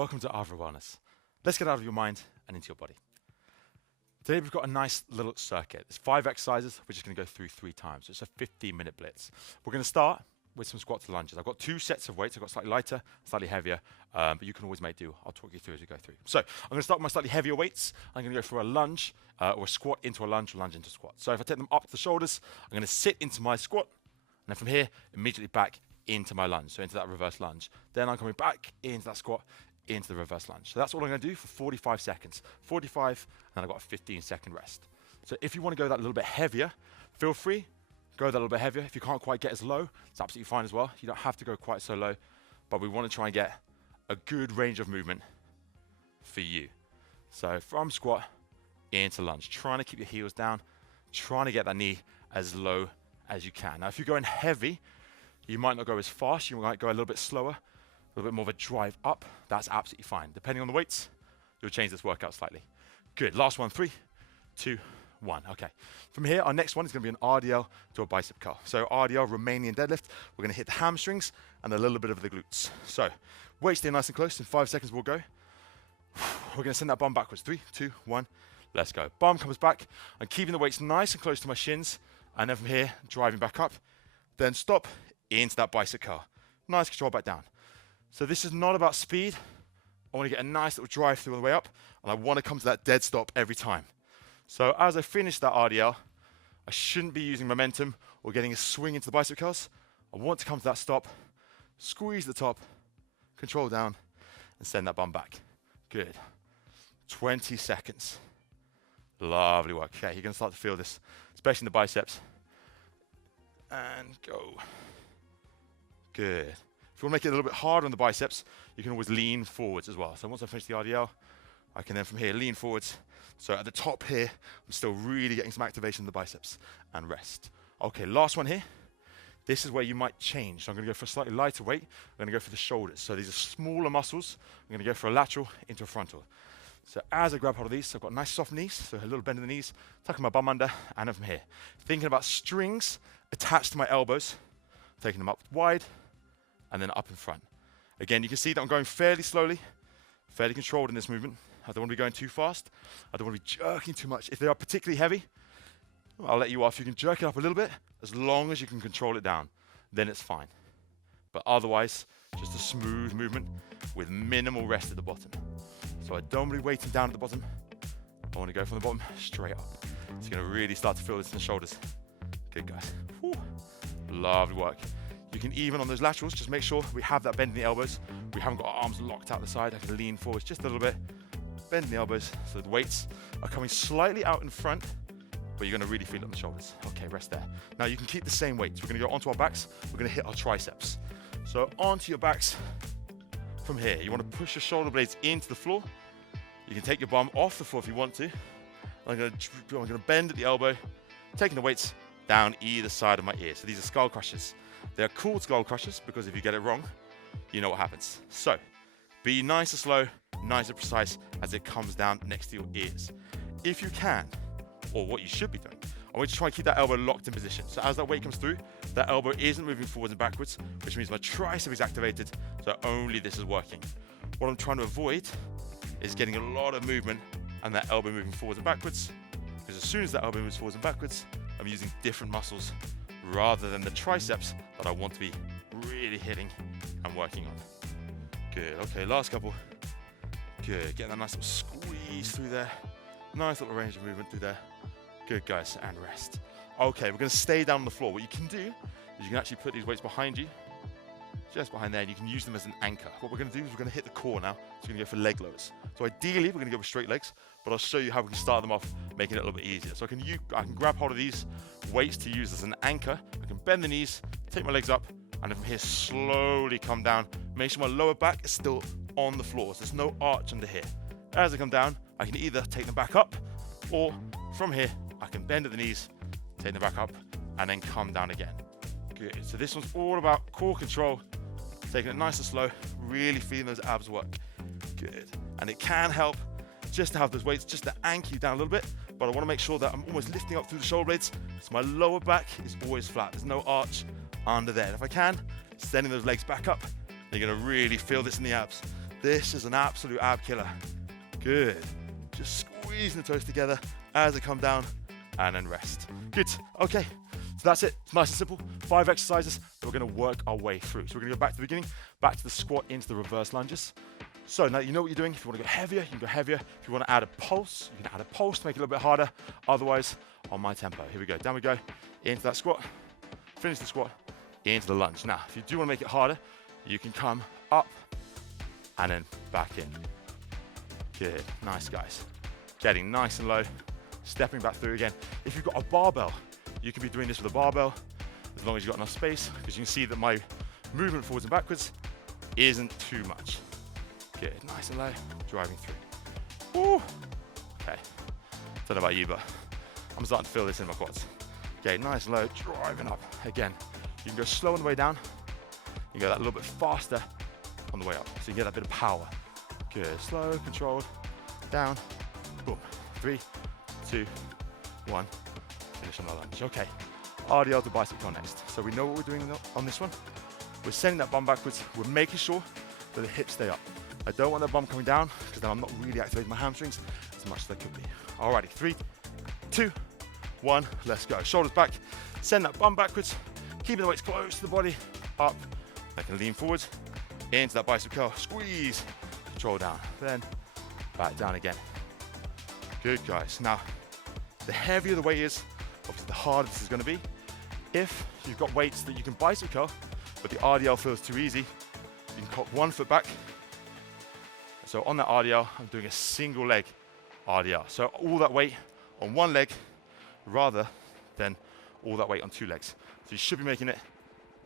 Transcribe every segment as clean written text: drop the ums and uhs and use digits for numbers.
Welcome to Avra Wellness. Let's get out of your mind and into your body. Today we've got a nice little circuit. There's 5 exercises, we're just going to go through 3 times. So it's a 15-minute blitz. We're going to start with some squats and lunges. I've got 2 sets of weights. I've got slightly lighter, slightly heavier, but you can always make do. I'll talk you through as we go through. So I'm going to start with my slightly heavier weights. I'm going to go for a lunge or a squat into a lunge or lunge into squat. So if I take them up to the shoulders, I'm going to sit into my squat, and then from here, immediately back into my lunge, so into that reverse lunge. Then I'm coming back into that squat, into the reverse lunge. So that's all I'm going to do for 45 seconds. 45, and then I've got a 15-second rest. So if you want to go that a little bit heavier, feel free, go that a little bit heavier. If you can't quite get as low, it's absolutely fine as well. You don't have to go quite so low, but we want to try and get a good range of movement for you. So from squat into lunge, trying to keep your heels down, trying to get that knee as low as you can. Now, if you're going heavy, you might not go as fast. You might go a little bit slower, a little bit more of a drive up. That's absolutely fine. Depending on the weights, you'll change this workout slightly. Good. Last one, 3, 2, 1. Okay. From here, our next one is going to be an RDL to a bicep curl. So RDL, Romanian deadlift. We're going to hit the hamstrings and a little bit of the glutes. So weights stay nice and close. In 5 seconds, we'll go. We're going to send that bum backwards. 3, 2, 1. Let's go. Bum comes back. I'm keeping the weights nice and close to my shins. And then from here, driving back up. Then stop into that bicep curl. Nice control back down. So this is not about speed. I want to get a nice little drive through on the way up, and I want to come to that dead stop every time. So as I finish that RDL, I shouldn't be using momentum or getting a swing into the bicep curls. I want to come to that stop, squeeze the top, control down, and send that bum back. Good. 20 seconds. Lovely work. Okay, you're going to start to feel this, especially in the biceps. And go. Good. If you want to make it a little bit harder on the biceps, you can always lean forwards as well. So once I finish the RDL, I can then from here lean forwards. So at the top here, I'm still really getting some activation in the biceps and rest. Okay, last one here. This is where you might change. So I'm going to go for a slightly lighter weight. I'm going to go for the shoulders. So these are smaller muscles. I'm going to go for a lateral into a frontal. So as I grab hold of these, I've got nice soft knees, so a little bend in the knees, tucking my bum under, and then from here. Thinking about strings attached to my elbows, taking them up wide, and then up in front. Again, you can see that I'm going fairly slowly, fairly controlled in this movement. I don't want to be going too fast. I don't want to be jerking too much. If they are particularly heavy, I'll let you off. You can jerk it up a little bit, as long as you can control it down, then it's fine. But otherwise, just a smooth movement with minimal rest at the bottom. So I don't want to be weighting down at the bottom. I want to go from the bottom straight up. So you're going to really start to feel this in the shoulders. Good, guys. Whew. Lovely work. You can even on those laterals, just make sure we have that bend in the elbows. We haven't got our arms locked out the side. I can lean forwards just a little bit, bend in the elbows, so the weights are coming slightly out in front, but you're gonna really feel it on the shoulders. Okay, rest there. Now you can keep the same weights. We're gonna go onto our backs. We're gonna hit our triceps. So onto your backs from here. You wanna push your shoulder blades into the floor. You can take your bum off the floor if you want to. I'm gonna bend at the elbow, taking the weights down either side of my ear. So these are skull crushers. They're called skull crushers because if you get it wrong, you know what happens. So be nice and slow, nice and precise as it comes down next to your ears. If you can, or what you should be doing, I want you to try and keep that elbow locked in position. So as that weight comes through, that elbow isn't moving forwards and backwards, which means my tricep is activated, so only this is working. What I'm trying to avoid is getting a lot of movement and that elbow moving forwards and backwards, because as soon as that elbow moves forwards and backwards, I'm using different muscles rather than the triceps that I want to be really hitting and working on. Good, okay, last couple. Good, getting that nice little squeeze through there. Nice little range of movement through there. Good, guys, and rest. Okay, we're gonna stay down on the floor. What you can do is you can actually put these weights behind you, just behind there, and you can use them as an anchor. What we're gonna do is we're gonna hit the core now. So we're gonna go for leg lowers. So ideally, we're gonna go with straight legs, but I'll show you how we can start them off, making it a little bit easier. So I can grab hold of these weights to use as an anchor. I can bend the knees, take my legs up, and then from here, slowly come down. Make sure my lower back is still on the floor, so there's no arch under here. As I come down, I can either take them back up, or from here, I can bend at the knees, take them back up, and then come down again. Good, so this one's all about core control, taking it nice and slow, really feeling those abs work. Good, and it can help just to have those weights, just to anchor you down a little bit, but I wanna make sure that I'm almost lifting up through the shoulder blades, so my lower back is always flat. There's no arch under there. And if I can, sending those legs back up, you're gonna really feel this in the abs. This is an absolute ab killer. Good. Just squeezing the toes together as they come down and then rest. Good. Okay. So that's it. It's nice and simple. 5 exercises that we're going to work our way through. So we're going to go back to the beginning, back to the squat, into the reverse lunges. So now you know what you're doing. If you want to go heavier, you can go heavier. If you want to add a pulse, you can add a pulse to make it a little bit harder. Otherwise, on my tempo. Here we go. Down we go. Into that squat. Finish the squat. Into the lunge. Now, if you do want to make it harder, you can come up and then back in. Good. Nice, guys. Getting nice and low. Stepping back through again. If you've got a barbell, you can be doing this with a barbell as long as you've got enough space, because you can see that my movement forwards and backwards isn't too much. Good. Nice and low. Driving through. Woo. Okay. Don't know about you, but I'm starting to feel this in my quads. Okay. Nice and low. Driving up. Again, you can go slow on the way down. You can go that little bit faster on the way up. So you get that bit of power. Good. Slow, controlled. Down. Boom. 3, 2, 1. Finish on the lunge. Okay. RDL to bicep curl next. So we know what we're doing on this one. We're sending that bum backwards. We're making sure that the hips stay up. I don't want that bum coming down, because then I'm not really activating my hamstrings as much as they could be. Alrighty. 3, 2, 1. Let's go. Shoulders back. Send that bum backwards. Keeping the weights close to the body. Up. I can lean forwards. Into that bicep curl. Squeeze. Control down. Then back down again. Good, guys. Now, the heavier the weight is, obviously the harder this is going to be. If you've got weights that you can bicep curl, but the RDL feels too easy, you can cock one foot back. So on that RDL, I'm doing a single leg RDL. So all that weight on one leg rather than all that weight on 2 legs. So you should be making it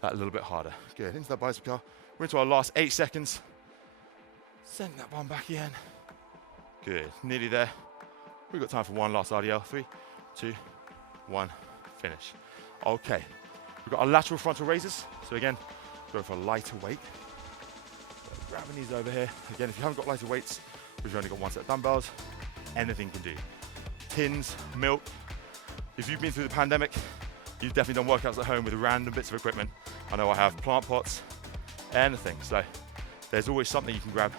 that little bit harder. Good. Into that bicep curl. We're into our last 8 seconds. Send that one back again. Good. Nearly there. We've got time for one last RDL. 3, 2, 1. Finish. Okay. We've got our lateral frontal raises. So again, go for a lighter weight. So grabbing these over here. Again, if you haven't got lighter weights, we've only got 1 set of dumbbells. Anything can do. Tins, milk. If you've been through the pandemic, you've definitely done workouts at home with random bits of equipment. I know I have plant pots, anything. So there's always something you can grab,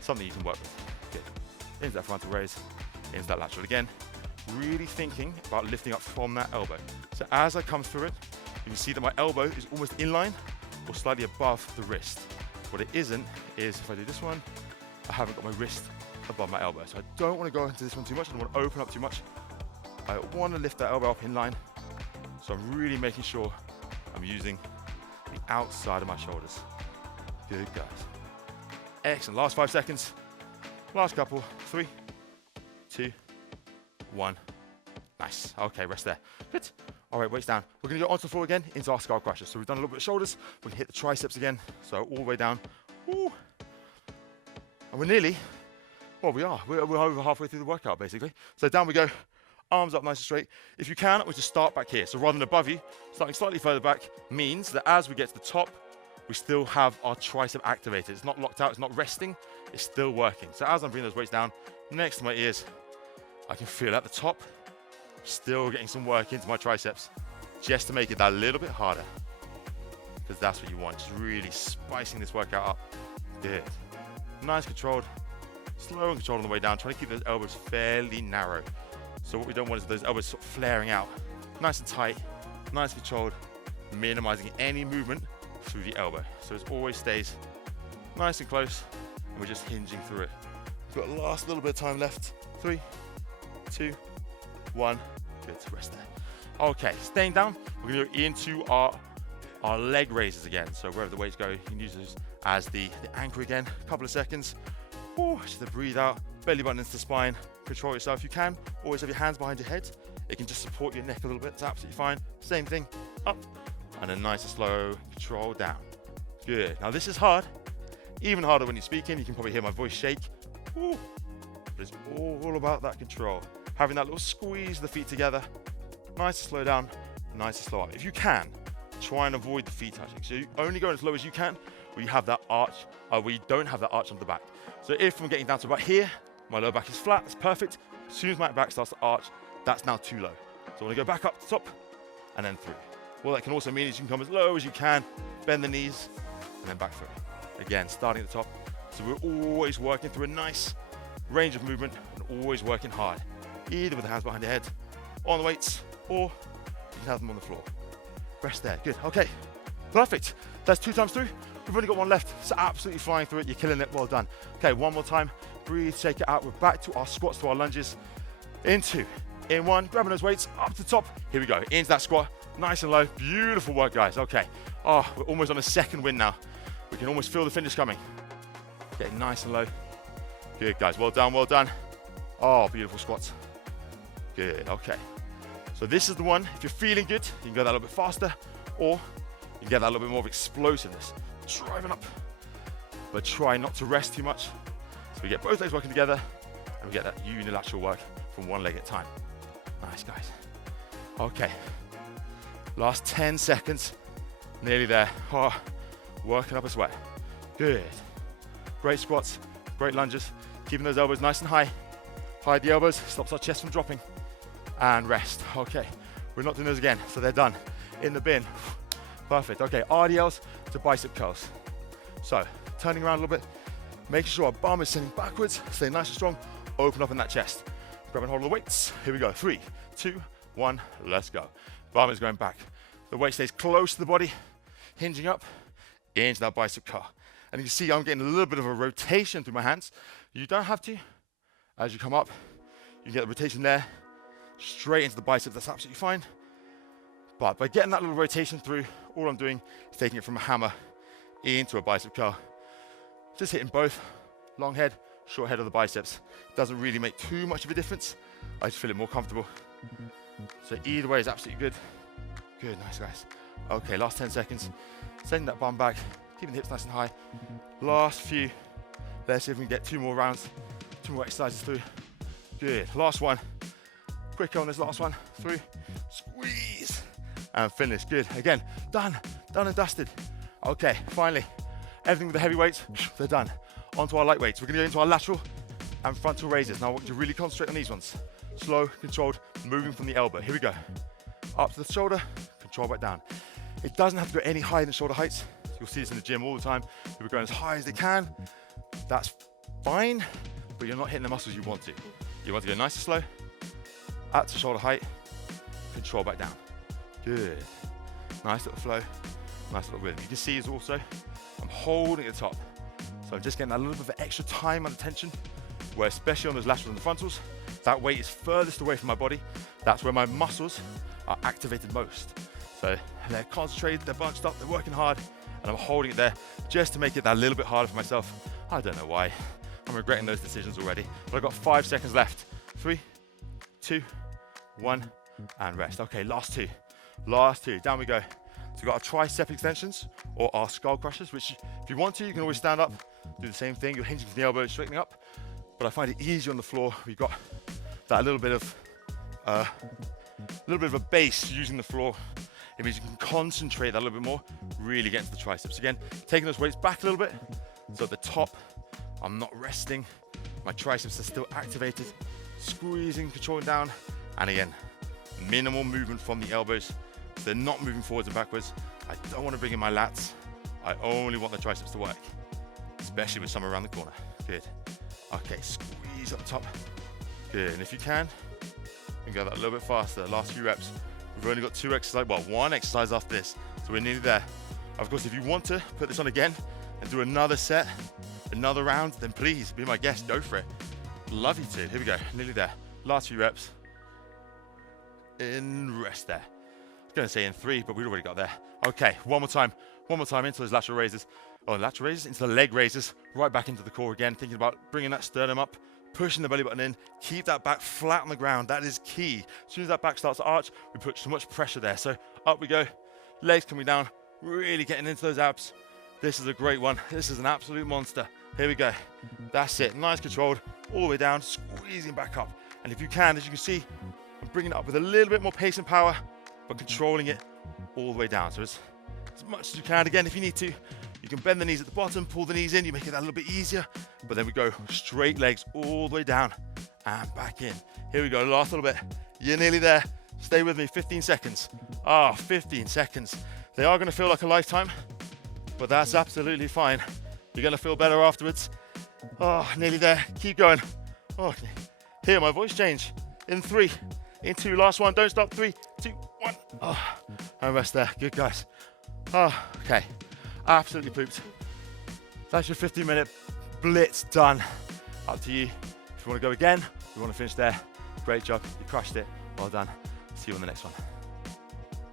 something you can work with. Good. Into that frontal raise, into that lateral again. Really thinking about lifting up from that elbow. So as I come through it, you can see that my elbow is almost in line or slightly above the wrist. What it isn't is, if I do this one, I haven't got my wrist above my elbow. So I don't want to go into this one too much. I don't want to open up too much. I want to lift that elbow up in line. So I'm really making sure I'm using the outside of my shoulders. Good, guys. Excellent. Last 5 seconds. Last couple. 3, 2, 1. Nice. Okay, rest there. Good. All right, weights down. We're going to go onto the floor again into our skull crusher. So we've done a little bit of shoulders. We're going to hit the triceps again. So all the way down. Woo. And we're nearly, well, we are. We're over halfway through the workout, basically. So down we go. Arms up nice and straight. If you can, we just start back here. So rather than above you, starting slightly further back means that as we get to the top, we still have our tricep activated. It's not locked out, it's not resting, it's still working. So as I'm bringing those weights down next to my ears, I can feel at the top, still getting some work into my triceps, just to make it that little bit harder. Because that's what you want, just really spicing this workout up. Good. Nice controlled, slow and controlled on the way down, trying to keep those elbows fairly narrow. So what we don't want is those elbows sort of flaring out. Nice and tight, nice and controlled, minimizing any movement through the elbow. So it always stays nice and close, and we're just hinging through it. We've got the last little bit of time left. 3, 2, 1. Good, rest there. Okay, staying down, we're gonna go into our leg raises again. So wherever the weights go, you can use those as the anchor again. A couple of seconds. Ooh, just to breathe out, belly button into the spine. Control yourself. You can always have your hands behind your head. It can just support your neck a little bit. It's absolutely fine. Same thing, up, and then nice and slow, control down. Good. Now this is hard, even harder when you're speaking. You can probably hear my voice shake. Ooh. But it's all about that control. Having that little squeeze the feet together. Nice and slow down, nice and slow up. If you can, try and avoid the feet touching. So you only go as low as you can, where you have that arch, where you don't have that arch on the back. So if I'm getting down to about here, my lower back is flat, that's perfect. As soon as my back starts to arch, that's now too low. So I want to go back up to the top and then through. What that can also mean is you can come as low as you can, bend the knees, and then back through. Again, starting at the top, So we're always working through a nice range of movement and always working hard, either with the hands behind the head, on the weights, or you can have them on the floor. Rest there, good, okay, perfect. That's 2 times through. We've only got 1 left, so absolutely flying through it, you're killing it, well done. Okay, 1 more time, breathe, shake it out. We're back to our squats, to our lunges. In 2, in 1, grabbing those weights, up to the top. Here we go, into that squat, nice and low. Beautiful work, guys, okay. Oh, we're almost on a second win now. We can almost feel the finish coming. Getting nice and low. Good, guys, well done, well done. Oh, beautiful squats. Good, okay. So this is the one, if you're feeling good, you can go that a little bit faster, or you can get that a little bit more of explosiveness. Driving up, but try not to rest too much. So we get both legs working together, and we get that unilateral work from 1 leg at a time. Nice, guys. Okay, last 10 seconds, nearly there. Oh, working up a sweat. Good. Great squats, great lunges, keeping those elbows nice and high. Hide the elbows, stops our chest from dropping, and rest. Okay, we're not doing those again, so they're done. In the bin. Perfect, okay, RDLs to bicep curls. So, turning around a little bit, making sure our bum is sitting backwards, stay nice and strong, open up in that chest. Grab and hold the weights, here we go, 3, 2, 1, let's go. Bum is going back. The weight stays close to the body, hinging up, into that bicep curl. And you can see I'm getting a little bit of a rotation through my hands. You don't have to. As you come up, you get the rotation there, straight into the bicep, that's absolutely fine. But by getting that little rotation through, all I'm doing is taking it from a hammer into a bicep curl. Just hitting both, long head, short head of the biceps. Doesn't really make too much of a difference. I just feel it more comfortable. So either way is absolutely good. Good, nice, guys. Okay, last 10 seconds. Sending that bum back, keeping the hips nice and high. Last few. Let's see if we can get 2 more rounds, 2 more exercises through. Good, last one. Quick on this last one. 3, squeeze, and finish. Good, again, done and dusted. Okay, finally, everything with the heavy weights, they're done. Onto our light weights. We're gonna go into our lateral and frontal raises. Now I want you to really concentrate on these ones. Slow, controlled, moving from the elbow. Here we go. Up to the shoulder, control back down. It doesn't have to go any higher than shoulder heights. You'll see this in the gym all the time. People are going as high as they can. That's fine, but you're not hitting the muscles you want to. You want to go nice and slow, up to shoulder height, control back down. Good. Nice little flow, nice little rhythm. You can see is also, I'm holding at the top. So I'm just getting a little bit of extra time under tension, where especially on those laterals and the frontals, that weight is furthest away from my body. That's where my muscles are activated most. So they're concentrated, they're bunched up, they're working hard, and I'm holding it there just to make it that little bit harder for myself. I don't know why. I'm regretting those decisions already, but I've got 5 seconds left. 3, 2, 1, and rest. Okay, last two, down we go. So we've got our tricep extensions or our skull crushers, which if you want to, you can always stand up, do the same thing. You're hinging from the elbows, straightening up, but I find it easier on the floor. We've got that little bit of a base using the floor. It means you can concentrate that a little bit more, really get into the triceps. Again, taking those weights back a little bit. So at the top, I'm not resting. My triceps are still activated, squeezing, controlling down. And again, minimal movement from the elbows. So they're not moving forwards and backwards. I don't want to bring in my lats. I only want the triceps to work, especially with some around the corner. Good. Okay, squeeze up top. Good, and if you can go that a little bit faster. Last few reps. We've only got 2 exercises, well, 1 exercise after this, so we're nearly there. Of course, if you want to put this on again and do another set, another round, then please be my guest, go for it. Love you to. Here we go, nearly there. Last few reps. In rest there. I was gonna say in 3, but we already got there. Okay, one more time into those lateral raises. Lateral raises, into the leg raises, right back into the core again, thinking about bringing that sternum up, pushing the belly button in, keep that back flat on the ground. That is key. As soon as that back starts to arch, we put so much pressure there. So up we go, legs coming down, really getting into those abs. This is a great one. This is an absolute monster. Here we go. That's it, nice controlled, all the way down, squeezing back up. And if you can, as you can see, I'm bringing it up with a little bit more pace and power, but controlling it all the way down. So as much as you can. Again, if you need to, you can bend the knees at the bottom, pull the knees in, you make it that a little bit easier. But then we go straight legs all the way down and back in. Here we go, last little bit. You're nearly there. Stay with me, 15 seconds. 15 seconds. They are gonna feel like a lifetime, but that's absolutely fine. You're gonna feel better afterwards. Oh, nearly there. Keep going. Oh, hear my voice change. In 3, in 2, last one. Don't stop. 3, 2, 1. Oh, and rest there. Good, guys. Oh, okay. Absolutely pooped. That's your 15-minute blitz done. Up to you. If you want to go again, you want to finish there, great job. You crushed it. Well done. See you on the next one.